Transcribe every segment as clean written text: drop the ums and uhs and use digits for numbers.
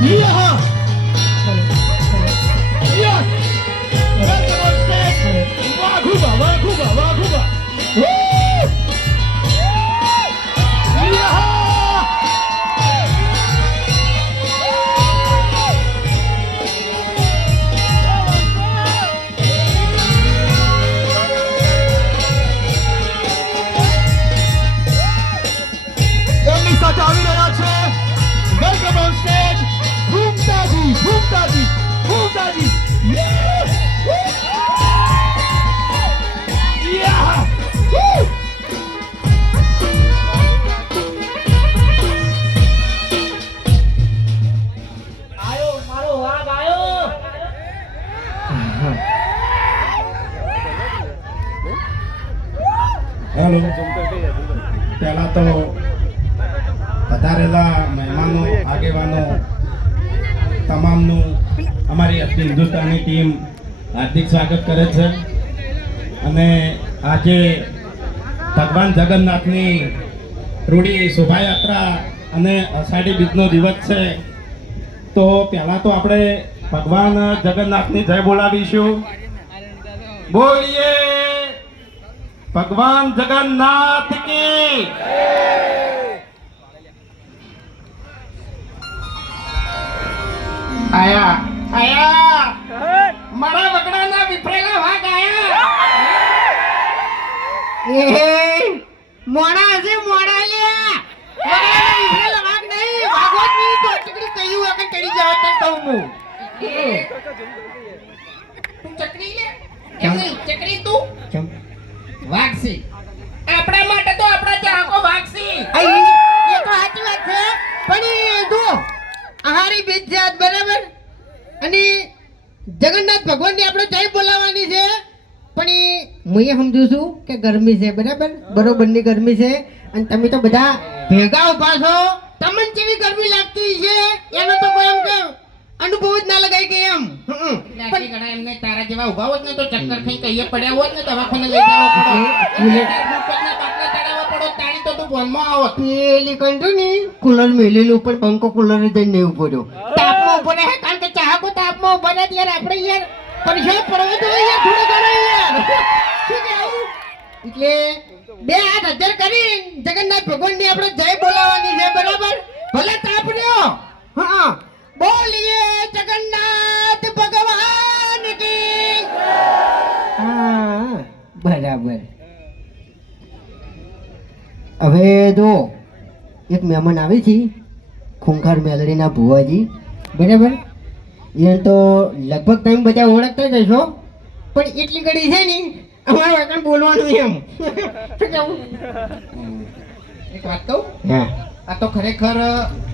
Yeah! Yes! Welcome on stage! Wakuba, Wakuba, Wakuba! Woo! Yeah! એમની સાથે આવી રહ્યા છે વેલકમ ઓન સ્ટેજ ભૂમતાજી ભૂમતાજી ભૂમતાજી યા આયો મારો વાઘ આયો. હેલો પહેલા તો પધારેલા મહેમાનો આગેવાનો તમામનું અમારી હિન્દુસ્તાની ટીમ હાર્દિક સ્વાગત કરે છે અને આજે ભગવાન જગન્નાથની રૂડી શોભાયાત્રા અને અષાઢી બીજનો દિવસ છે તો પહેલાં તો આપણે ભગવાન જગન્નાથની જય બોલાવીશું. બોલીએ ભગવાન જગન્નાથ કી. આયા આયા મારા વગડાના વિફરેલા વાઘ આયા. મોડા હશે મોડા લ્યા. મોડા વિફરેલા વાઘ નહીં, ભાગવતની ચોટકડી કહ્યું વગર ચડી જાવ તો કહું હું. તું ચકડી લે કેમ નહીં ચકડી તું કેમ વાઘસી આપણા માટે તો આપણા ચાહકો વાઘસી. એ તો સાચી વાત છે પણ એ જો આહારી બીજ જાત બરાબર અને જગન્નાથ ભગવાનની આપણે જય બોલાવવાની છે પણ એ હું એ સમજુ છું કે ગરમી છે બરાબર બરોબરની ગરમી છે અને તમે તો બધા ભેગા ઉભા છો તમને કેવી ગરમી લાગતી છે એનો તો કોઈ એમ કે અનુભવ જ ના લગાય કે એમ લાગી ઘણા એમને તારા જેવા ઉભા હોત ને તો ચક્કર ખાઈ કહીએ પડ્યા હોત ને દવાખાને લઈ જવા પડો બાટલા ચડાવવા પડો તાળી તો તું ફોનમાં આવત. પેલી કંટુ ની કુલર મેલેલું પણ પંખો કુલર જઈને નહીં ઉભો રહ્યો તાપમાં ઉભો રહે કારણ કે ચાહકો તાપમાં ઉભા રહે ત્યારે આપણે યાર પરેશાન પડવો તો યાર થોડું ઘણું યાર શું કહેવું એટલે બે હાથ હજાર કરી જગન્નાથ ભગવાનની આપણે જય બોલાવવાની છે બરાબર ભલે તાપ રહ્યો હા બોલીએ જગન્નાથ ભગવાન કી. હા બરાબર. હવે જો એક મહેમાન આવે છે ખૂંખાર મેલડીના ભુવાજી બરાબર એ તો લગભગ તમે બધા ઓળખતા જ હશો પણ એટલી ઘડી છે ને અમારે વાકણ બોલવાનું એમ શું કહું એક વાત કહું હા આ તો ખરેખર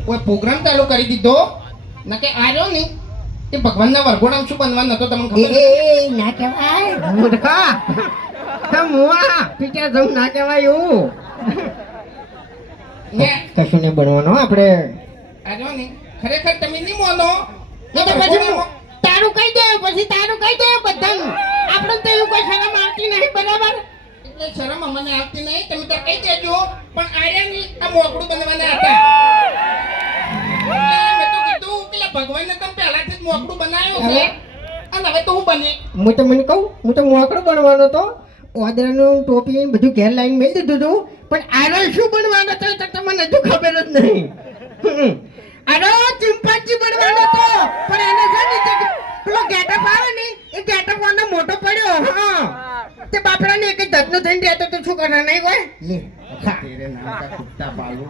કોઈ પ્રોગ્રામ ચાલુ કરી દીધો ના કે આવ્યો ને તે ભગવાનના વરઘોડામાં શું બનવાનું નતો તમને ખબર એ ના કહેવાય મૂર્ખા મુવા પીટા જમ ના કહેવાય એવું ને કશું નહીં બનવાનું આપણે આવ્યો ને ખરેખર તમે નહીં માનો એ તો પછી તારું કહી દે પછી તારું કહી દે બધાનું આપણે તો એવું કોઈ શરમ આવતી નહીં બરાબર એટલે શરમ અમને આવતી નહીં તમે તો કહી દેજો પણ આર્યા ની આ મોકળું બનવાના હતા એટલે મેં તો કીધું પેલા ભગવાનને તમે પહેલાથી જ મોકળું બનાવ્યું છે અને હવે તો હું બને હું તો મને કહું હું તો મોકળો બનવાનો તો ઓદરાનું ટોપી બધું ઘેર લાઈન મેળ દીધું હતું પણ આરો શું બનવાનો હતો તો તમને હજુ ખબર જ નહીં આરો ચિંપાંજી બનવાનો હતો પણ એને છે ને તે પેલો ગેટઅપ આવે ને એ ગેટઅપ વાળો મોટો પડ્યો હા તે બાપડાને એક જ ધતનો થઈને રહેતો તો શું કરવાનું નહીં કોઈ લે ખા તેરે નામ કા કુત્તા પાલુ.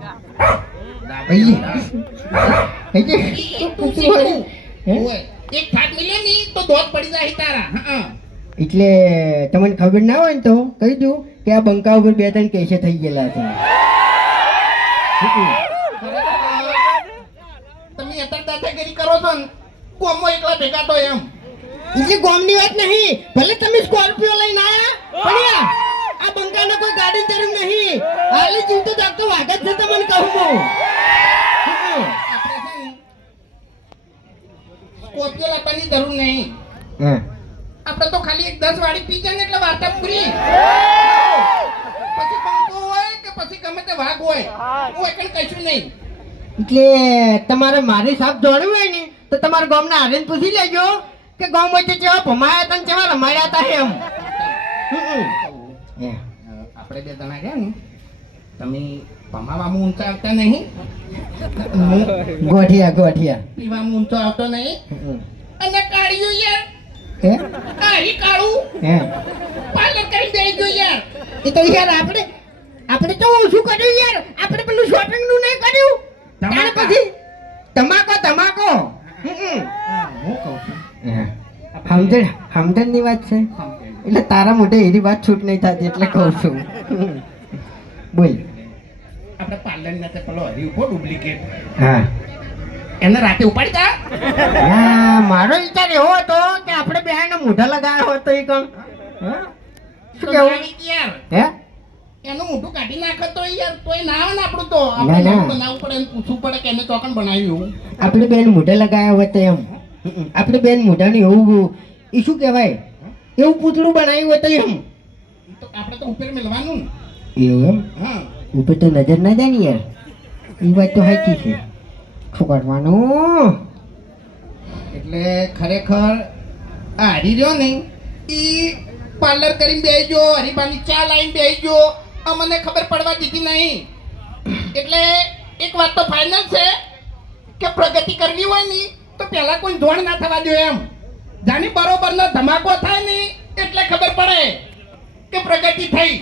ઓય એક થાક મિલે ની તો દોત પડી જાય તારા હા એટલે તમને ખબર ના હોય ને તો કહી દઉં કે આ બંકા ઉપર બે ત્રણ કેસે થઈ ગયેલા છે તમે અત્યારે દાદાગીરી કરો છો ને કોમો એકલા ભેગા તો એમ એટલે ગોમની વાત નહીં ભલે તમે સ્કોર્પિયો લઈને આયા પણ યાર આ બંકાનો કોઈ ગાડી જરૂર નહીં હાલી જીવતો જાગતો વાગ જ છે તમને કહું હું આપણે છે ને સ્કોર્પિયો લાવવાની જરૂર નહીં હા આપણે તો ખાલી એક 10 વાળી પી જાય ને એટલે વાર્તા પૂરી પછી પંખો હોય કે પછી ગમે તે વાઘ હોય હું એકણ કશું નહીં એટલે તમારે મારી સાપ જોડવી હોય ને તો તમારા ગામના આવીને પૂછી લેજો કે ગામ વચ્ચે કેવા ભમાયા હતા ને કેવા રમાડ્યા હતા એમ. આપણે બે જણા ગયા ને તમે ભમાવામાં ઊંચા આવતા નહીં, હું ગોઠિયા પીવામાં ઊંચો આવતો નહીં. અને કાળિયું યાર, હે કાળી કાળું હે પાર્લર કરી દઈ ગયો યાર. એ તો યાર આપણે તો ઓછું કર્યું યાર, આપણે પેલું શોપિંગ નું નહીં કર્યું. ત્યાર પછી તમાકો હું કહું છું સમજણ ની વાત છે એટલે તારા મોઢે એની વાત છૂટ નહીં થતી એટલે કહું છું. બોલ. આપણે પાર્લર ના પેલો હરી ઉભો ડુપ્લિકેટ, હા એને રાતે ઉપાડી તા. મારો વિચાર એવો હતો કે આપણે બેહાને મોઢા લગાવ્યા હોત તો એ કોણ શું કેવું યાર હે એનું મોઢું કાઢી નાખે તો યાર તોય ના આવે ને આપણું તો ના, આપણે ના. બનાવવું પડે ને પૂછવું પડે કે એને ચોકન બનાવ્યું. આપણે બેન મોઢા લગાવ્યા હોત તો એમ આપણે બેન મોઢાને એવું એ શું કહેવાય એવું પૂતળું બનાવ્યું હોય તો એમ તો આપણે તો ઉપર મેળવાનું ને. એવું એમ હા ઉપર તો નજર ના જાય ને યાર એ વાત તો સાચી છે. શું કરવાનું એટલે ખરેખર આ હરી રહ્યો ને ઈ પાર્લર કરીને બેસજો, હરીબાની ચા લાઈન બેસજો, અમને ખબર પડવા દીધી નહીં. એટલે એક વાત તો ફાઇનલ છે કે પ્રગતિ કરવી હોય ને તો પહેલા કોઈ ધોણ ના થવા દો એમ. જાણી બરોબરનો ધમાકો થાય ને એટલે ખબર પડે કે પ્રગતિ થઈ.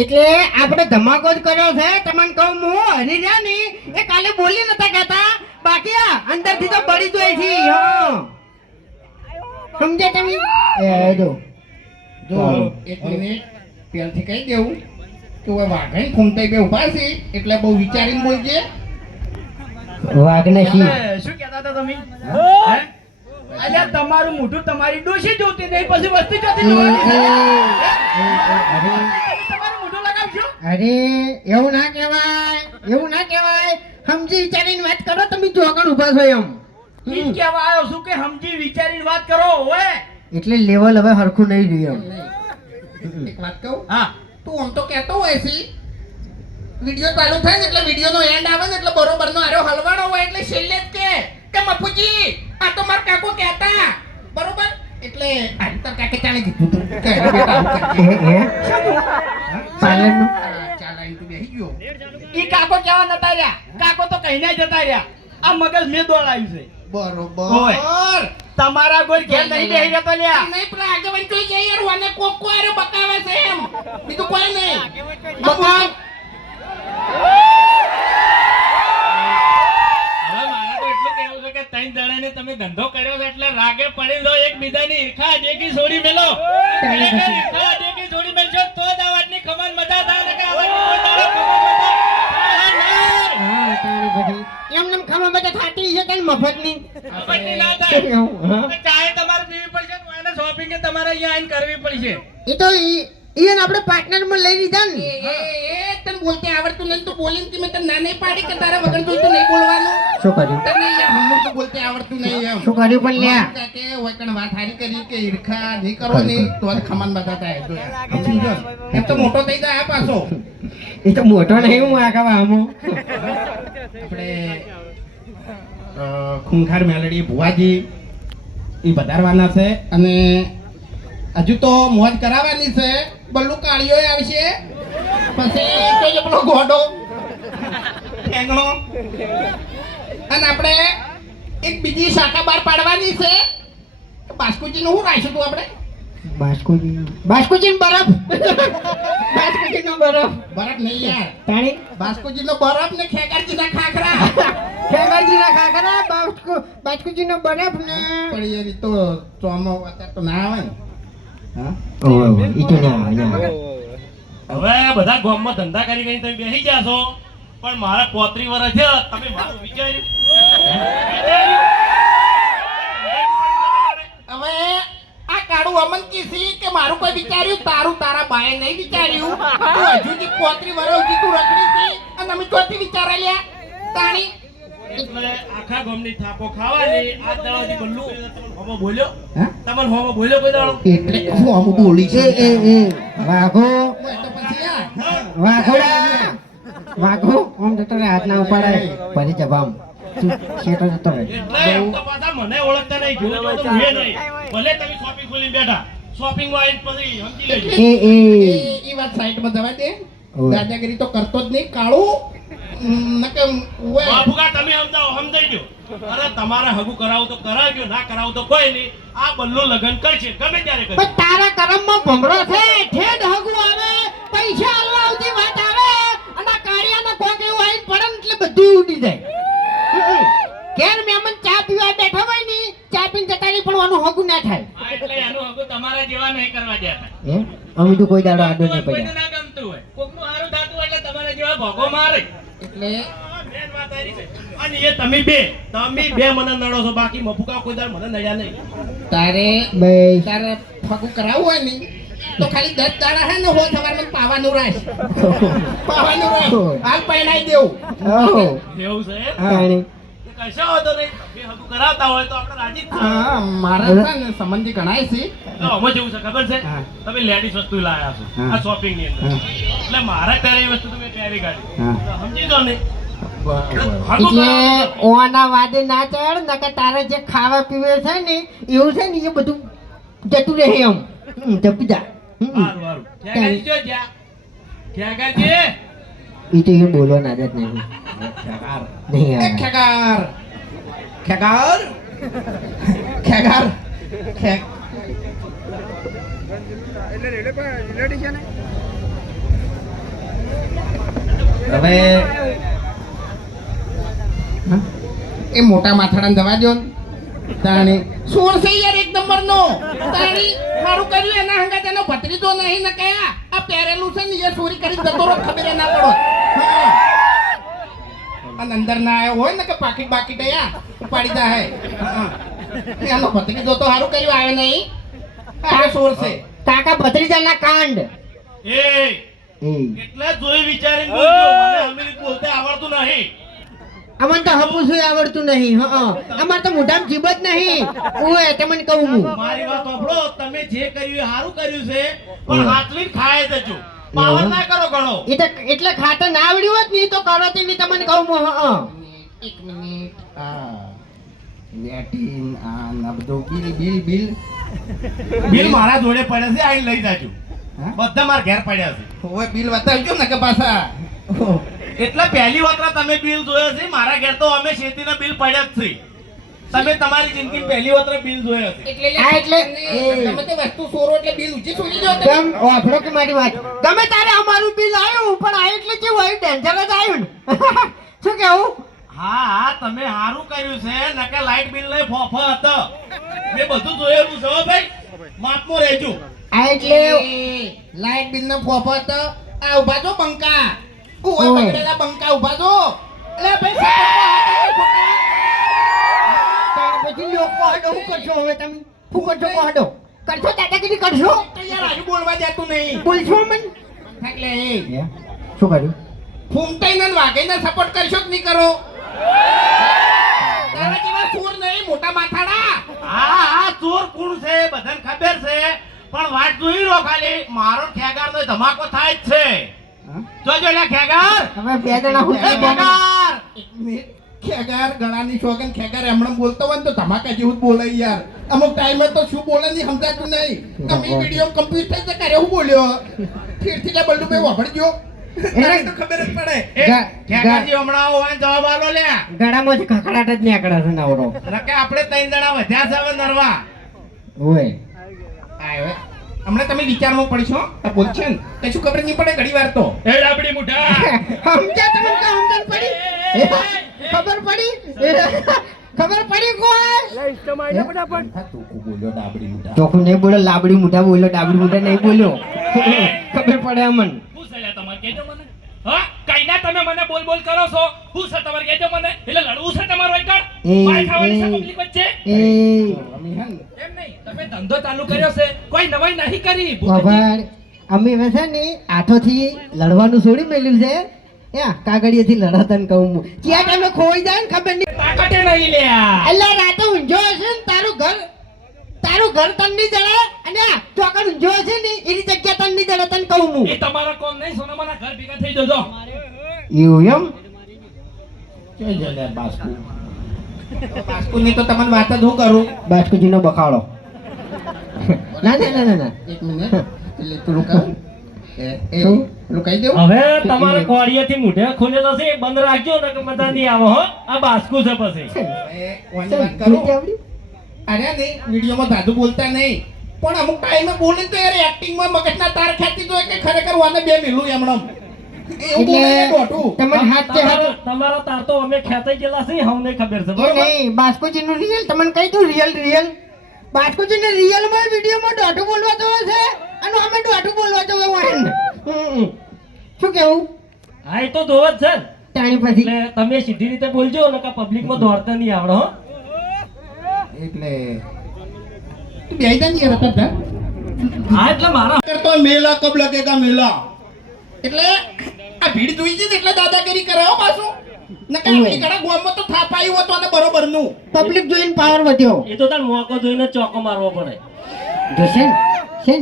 એટલે આપણે ધમાકો જ કર્યો છે. તમને કહું હું હરી રહ્યા ને એ કાલે બોલી નતા કહેતા, બાકી આ અંદરથી તો બળી જોઈ છે. હા સમજે તમે જો જો એક મિનિટ પહેલથી કહી દેવું કે હવે વાઘણ ફૂમતાઈ બે ઉભા છે એટલે બહુ વિચારીને બોલજે. વાઘને શી શું કહેતા હતા તમે? અલ્યા તમારું મોઢું તમારી ડોશી જોતી નહીં, પછી વસ્તી જોતી જોવાની છે. તમારું મોઢું લગાવશો? અરે એવું ના કહેવાય સમજી વિચારીને વાત કરો. તમે ચોકણ ઉભા છો એમ ઈ જ કહેવા આવ્યો છું કે સમજી વિચારીને વાત કરો. ઓય એટલે લેવલ હવે હરખું નહીં રહ્યું એક વાત કહું, હા તું આમ તો કહેતો હોય છે વિડિયો ચાલુ થાય ને એટલે વિડિયોનો એન્ડ આવે ને એટલે બરોબરનો આરો હલવાણો હોય એટલે છેલ્લે જ કે મફુજી આ તો માર કાકો કહેતા બરોબર. એટલે આ તાર કાકે ચાલે કીધું તું કે અરે બેટા આવું કરજે. પાર્લરનું ચાલ આઈ તું બેહી ગયો. ઈ કાકો કેવા નતા રહ્યા, કાકો તો કહીને જતા રહ્યા. આ મગજ મેં દોડાયું છે. બરોબર તમારા કોઈ ઘેર નહીં બેહી જતો લ્યા. નહીં પેલા આગેવાન જોઈ જાય યાર વાને કોક કો આરો બકાવે છે એમ બીજું કોઈ નહીં. બકાવ હવે મારા તો એટલું કહેવું છે કે ત્રણ જણાને તમે ધંધો કર્યો છે એટલે રાગે પડી લો, એકબીજાની ઈર્ખા દેખી છોડી મેલો. ખરેખર ઈર્ખા દેખી છોડી મેલશો તો જ આ વાતની ખબર મજા થાય ને કે આ વાતની કોઈ દાડો ખબર મજા થાય નહીં. હા તારી બધી એમને ખાવા માટે થાતી છે કઈ મફતની ખબરની ના થાય. હા. તો ચાય તમારે પીવી પડશે તો એને શોપિંગ એ તમારે અહીંયા આવીને કરવી પડશે. એ તો ઈયન આપણે પાર્ટનરમાં લઈ લીધા ને એ તને બોલતે આવડતું નહીં તો બોલીને કે મેં તને ના નહીં પાડી કે તારા વગર જોઈતું નહીં બોલવાનું. શું કર્યું તને યાર હમણાં તો બોલતે આવડતું નહીં એમ. શું કર્યું પણ લ્યા કે હોય કણ વાત હારી કરી કે ઈર્ખા નહીં કરો ને તો જ ખમાન બધા થાય તો યાર. સમજો ને? એમ તો મોટો થઈ જાય આ પાછો. એ તો મોટો નહીં હું આખા આમો આપણે ખૂંખાર મેલડી ભુવાજી એ વધારવાના છે અને હજુ તો મોજ કરાવવાની છે. બલ્લુ કાળીઓ આવશે પછી તો જે પેલો ગોડો ઠેંગણો અને આપણે એક બીજી શાખા બહાર પાડવાની છે. બાસ્કુજી નું શું રાખ્યું તું આપણે? બાસ્કુજી બરફ બાસ્કુજી નો બરફ બરફ નહીં યાર, તાણી બાસ્કુજી નો બરફ ને ખેગારજી ના ખાખરા. ખેગાજી ના ખાખરા બાસ્કુજી નો બરફ ને પણ યાર ઈ તો ચોમો અત્યારે તો ના આવે ને. હા ઓય ઈ તો ના આવે હવે બધા ગામમાં ધંધા કરી કરીને તમે બેસી ગયા છો પણ મારા 35 વર્ષ થયા તમે મારું વિચાર્યું? હવે આ કાળું અમન કીસી કે મારું કોઈ વિચાર્યું તારું તારા બાએ નહીં વિચાર્યું. તું હજુ જે 35 વર્ષ સુધી તું રખડી હતી અને અમે ચોથી વિચારા લ્યા તાણી. એટલે આખા ગામની થાપો ખાવાની આ દાડાથી બલ્લુ તમને હોમો બોલ્યો? હા? તમને હોમો બોલ્યો કોઈ દાડો? એટલે હું આમ બોલી છે એ વાઘો તો પછી યાર વાઘોડા વાઘો આમ જતો રહે હાથ ના ઉપાડાય ફરી જવામ તું શેઠો જતો રહે એટલે એમ તો પાછા મને ઓળખતા નહીં જોયો તો મેં નહીં ભલે તમે શોપિંગ ખોલી બેઠા શોપિંગ માં આવીને પછી સમજી લેજો એ એ વાત સાઈડમાં જવા દે ઓય. દાદાગીરી તો કરતો જ નહીં કાળું નકે ઓય. બાપુકા તમે સમજાઈ ગયો અરે તમારે હગું કરાવું તો કરાવજો ના કરાવું તો કોઈ નહીં આ બલ્લો લગન કરશે ગમે ત્યારે કરશે પણ તારા કરમમાં ભમરો છે ઠેડ હગું આવે પૈસા આલવા આવતી વાત આવે અને આ કાળિયાના કોક એવું આવીને પડે ને એટલે બધું ઉડી જાય ઘેર મહેમાન ચા પીવા બેઠા હોય ને ચા પીને જતા રહી પણ આનું હગું ના થાય હા, એટલે એનું હગું તમારા જેવા નહીં કરવા દેતા હે અમે તો કોઈ દાડો આડો નહીં કોઈને પડ્યા ના ગમતું હોય કોકનું સારું થતું હોય એટલે તમારા જેવા ભોગો મારે એટલે મેન વાત આ રહી છે. અને એ તમે બે મને નડો છો બાકી મફુકા કોઈ દાડ મને નડ્યા નહીં તારે બસ તારે ફગું કરાવવું હોય ને તો ખાલી 10 દાડા હે ને હો સવારમાં પાવાનું રાખ પાવાનું રાખ હાલ પહેણાઈ દેવું ઓહો એવું છે તાણી કશો વાંધો નહીં બે હગું કરાવતા હોય તો આપણે રાજી જ છીએ. હા મારા છે ને સંબંધી ગણાય છે તો આમાં જેવું છે ખબર છે હા. તમે લેડીઝ વસ્તુ લાયા છો હા. આ શોપિંગ ની અંદર હા. એટલે મારા પહેરેલી વસ્તુ તમે પહેરી કાઢી હા. તો સમજી દો ને હગું એટલે કરાવો. ઓના વાદે ના ચડ નકર તારે જે ખાવા પીવે છે ને એવું છે ને એ બધું જતું રહે એમ જપી જા સારું, સારું. ક્યાં ગાડી જો જ્યાં? ક્યાં ગાડી? એ તો એ બોલવાની આદત નહીં નહીં એ આવે ખેગાર ખેગાર ખેગાર ખેગ હવે એ મોટા માથાડાને જવા દો ને. તાણી સોર છે યાર એક નંબરનો તાણી મારું કર્યું એના હંગા તેનો ભત્રીજો નહીં ને કયા આ પહેરેલું છે ને એ ચોરી કરી જતો રહો ખબર ના પડો હા. અને અંદર ના આવ્યો હોય ને કે પાકીટ બાકીટ આયા ઉપાડી દા હે હા. એનો ભત્રીજો તો સારું કર્યું આવે નહીં આ સોર છે કાકા ભત્રીજાના કાંડ એ એ એટલે જોઈ વિચારીને બોલજો મને અમીરી બોલતે આવડતું નહીં અમને તો હપુસું આવડતું નહીં હા અમાર તો મોઢામાં જીભ જ નહીં ઓય તમને કહું હું મારી વાત સાંભળો તમે જે કર્યું એ સારું કર્યું છે પણ હાથવીને ખાય જજો પાવર ના કરો ઘણો એ તો એટલે ખાતર ના આવડ્યું હોત ને ઈ તો કરો તે નહીં તમને કહું હું હા એક મિનિટ આ વેટિંગ આ ના બધું બિલ બિલ મારા જોડે પડે છે આઈ લઈ જાજો હા? બધા મારા ઘેર પડ્યા છે હવે બિલ બતાવજો ને કે પાછા એટલે પહેલી વખત તમે બિલ જોયો છે મારા ઘેર તો અમે શેતીના બિલ પડ્યા જ છે તમે તમારી જિંદગી પહેલી વખત બિલ જોયો છે એટલે આ એટલે તમે તે વસ્તુ સોરો એટલે બિલ ઊંચી છોડી દો તમે. ગમ ઓફરો કે મારી વાત ગમે તારે અમારું બિલ આવ્યું પણ આ એટલે કેવું આવ્યું ડેન્જર જ આવ્યું ને શું કેવું હા તમે સારું કર્યું છે નકે લાઈટ બિલ લઈ ફોફો હતો મેં બધું જોયેલું છે હો ભાઈ માપમાં રહેજો આ એટલે લાઈટ બિલ નો ફોફત આ ઉભા છો બંકા ઓય ઓય. બગડેલા બંકા ઉભા છો એટલે ભાઈ તાર પછી લોકો હાડો શું કરશો હવે તમે શું કરશો હાડો કરશો દાદાગીરી કરશો યાર આજુ બોલવા દેતું નહીં બોલશો મન એટલે એ શું કર્યું ફૂમતાઈને ને વાઘઈને સપોર્ટ કરશો કે નહીં કરો તારા જેવા ચોર નહીં મોટા માથાડા હા હા ચોર કોણ છે બધાને ખબર છે પણ વાત જોઈ લો ખાલી મારો ખેગાર તો ધમાકો થાય જ છે જોજો લે ખેગાર હવે બે જણા હું એ ખેગાર એક મિનિટ ખેગાર ગળાની શોગન ખેગાર હમણાં બોલતો હોય ને તો ધમાકા જેવું જ બોલે યાર અમુક ટાઈમે તો શું બોલે નહીં સમજાતું નહીં તમે વિડીયો કમ્પ્લીટ થઈ જાય કરે હું બોલ્યો ફીરથી લે બલ્લુ ભાઈ વાપરજો તારે તો ખબર જ પડે ખેગારજી હમણાં આવો અને જવાબ આલો લે ગળામાં જ ખખડાટ જ નીકળે છે નવરો નકે આપણે ત્રણ જણા વધ્યા છે હવે નરવા ઓય આયો હમણાં તમે વિચારમાં પડશો આ બોલ છે ને કશું ખબર નહીં પડે ઘડી વાર તો એ ડાબડી મુઠા સમજ્યા તમને કે સમજણ પડી ખબર પડી ખબર પડી કોઈ બોલ્યો ડાબડી મોટા ચોખ્ખું નહીં બોલો લાબડી મોટા બોલ્યો ડાબડી મોટા નહીં બોલ્યો ખબર પડે અમન શું છે લે તમારે કહેજો મને હા કઈના તમે મને બોલ બોલ કરો છો શું છે તમારે કહેજો મને એટલે લડવું છે તમારો એકડ માર ખાવાની છે પબ્લિક વચ્ચે એ અમે હે ને એમ નહીં તમે ધંધો ચાલુ કર્યો છે કોઈ નવાઈ નહીં કરી બાબા અમે હવે છે ને હાથોથી લડવાનું છોડી મેલ્યું છે કાગળિયેથી લડાતા ને કહું હું ક્યાં ટાઈમે ખોઈ જાય ને ખબર નહીં તાકાતે નહીં લ્યા એટલે રાતે ઊંઝો હશે ને તારું ઘર તન નહીં જડે અને આ ચોકડ ઊંઝો હશે ને એની જગ્યા તન નહીં જડે તને કહું હું એ તમારા કોમ નહીં સોનામાના ઘર ભેગા થઈ જજો એવું એમ જોઈ જો લે બાસ્કુ બાસ્કુની તો તમને વાત જ હું કરું. બાસ્કુજીનો બખાડો ના ના ના ના ના એક મિનિટ એટલે તું કહું એ શું? પેલું કહી દઉં. હવે તમારે કોળિયાથી મૂઢે ખુલેલો છે એ બંધ રાખજો ને કે બધા નહીં આવો હો આ બાસ્કુ છે પછી એ ઓની વાત કરું. અરે નહીં વિડીયોમાં દાદુ બોલતા નહીં પણ અમુક ટાઈમે બોલે તો યાર એક્ટિંગમાં મગજના તાર ખેંચી દો કે ખરેખર વાને બે મિલું એમણમ એવું બોલે ને દોઢું. તમને હાથ છે હાથ તમારા તાર તો અમે ખેંચાઈ ગયેલા છે હમને ખબર છે એ બરોબર નહીં બાસ્કુજીનું રિયલ તમને કહી દઉં રિયલ બાસ્કુજીને રિયલમાં વિડીયોમાં દોઢું બોલવા જવો છે અને અમે દોઢું બોલવા જવો હોય ને. શું કેવું હા એ તો દોવ જ છે ને. તાણી પછી એટલે તમે સીધી રીતે બોલજો ને કે પબ્લિકમાં દોડતા નહીં આવડો હો એટલે તું બેહી જા ને યાર હતા હા એટલે મારા કરતો મેલા કબ લગેગા મેલા એટલે આ ભીડ જોઈ છે ને એટલે દાદાગીરી કરે હો પાછું નકર આપણી કડા ગોમમાં તો થાપ આવ્યું હતું અને બરોબરનું. પબ્લિક જોઈને પાવર વધ્યો એ તો તાર મોકો જોઈને ચોકો મારવો પડે જોશે ને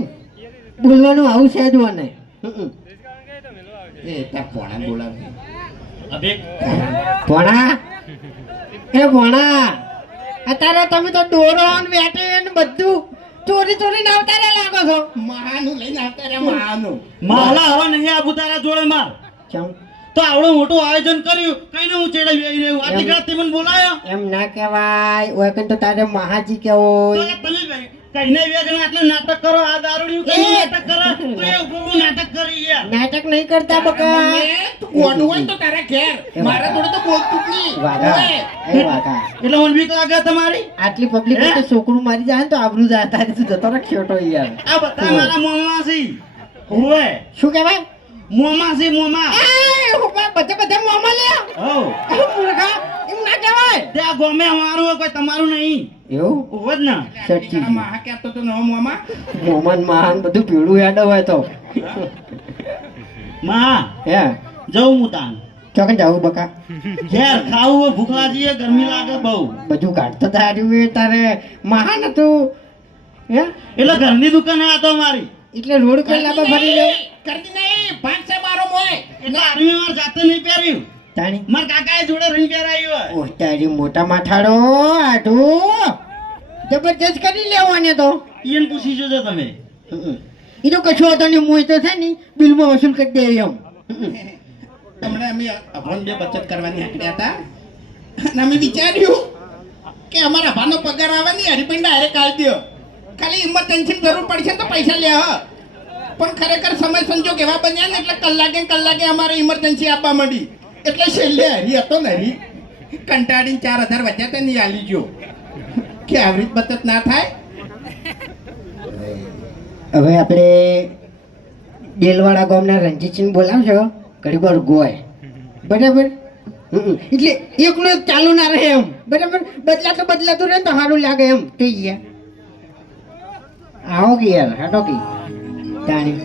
બોલવાનું આવું છે જ મને એ ત્યાં પોણા બોલાવે અબે ભણા એ ભણા અત્યારે તમે તો દોરો ને વેટે ને બધું ચોરી આવતા રહ્યા લાગો છો. મહાનું લઈને આવતા રહ્યા મહાનું. માલા હવે નહીં આબુ તારા જોડે માર ચમ તો આવડું મોટું આયોજન કર્યું કઈને હું ચેડે વેઈ રહ્યો આટલી ઘણા તે મને બોલાયો એમ ના કહેવાય ઓય કન તો તારે મહાજી તો કેવો કે તમે કઈને વેજણ આટલે નાટક કરો આ દારૂડિયું કઈ નાટક કરે તો એ ઉપર નાટક કરી યાર નાટક નહીં કરતા બકા મમ્મી, તું ગોડું હોય ને તો તારા ઘેર મારા જોડે તો બોલતું જ નહીં. વાઘા ઓય, એ વાઘા એટલે મને બીક લાગે તમારી આટલી પબ્લિક તો છોકરું મારી જાય ને તો આબરૂ જાય તારે તું જતો રાખ છોટો યાર આ બધા મારા મોમાં છે હોવે શું કહેવાય મોમાં છે મોમાં એ હોપા બધે મોમાં લે હો મૂર્ખા એમ ના કહેવાય તે આ ગોમે અમારું હોય, કોઈ તમારું નહીં એવું હોવે જ ને સચ્ચી તારા માહા કહેતો તો નવો મોમાં. મોમન મહાન બધું પીળું યાદ હોય તો માં હે જવું હું તાન ચોકન જાવું બકા ઘેર ખાવું હોય, ભૂખ લાગી હોય, ગરમી લાગે બહુ બધું કાઢતો તાર્યું એ તારે મહાન હતું હે એટલે ઘરની દુકાને આ તો મારી એટલે રોડ પર લાંબા ફરી જાવ કરતી નહીં ભાગ છે મારો મોય. એટલે આર્મી માર જાતે નહીં પહેર્યું તાણી માર કાકાએ જોડે રહીને પહેરાયું હોય ઓહ તારી મોટા માથાડો આઢું જબરજસ્ત કરી લેવાને તો એને પૂછી જોજો તમે એ તો કશું હતો ને હું તો છે ને બિલમાં વસૂલ કરી દે એમ હમણાં અમે અભણ બે બચત કરવાની આંકડ્યા હતા અને અમે વિચાર્યું કે અમારા ભાનો પગાર આવે ને હરિપણ ડાયરેક્ટ આવી દો ખાલી ઇમરજન્સી જરૂર પડશે ને તો પૈસા લે હ પણ ખરેખર સમય સંજોગ એવા બન્યા ને એટલે કલાકે અમારે ઇમરજન્સી આપવા માંડી એટલે છેલ્લે હરી હતો ને હરી કંટાળીને 4000 વધ્યા હતા નહીં આલી ગયો કે આવી રીત બચત ના થાય. હવે આપણે ડેલવાડા ગામના રણજીતસિંહ બોલાવજો ઘડી વાર ગોય બરાબર એટલે એકલું એક ચાલુ ના રહે એમ બરાબર બદલાતું રહે ને તો સારું લાગે એમ થઈ ગયા આવો કે યાર હાટો કે તાણી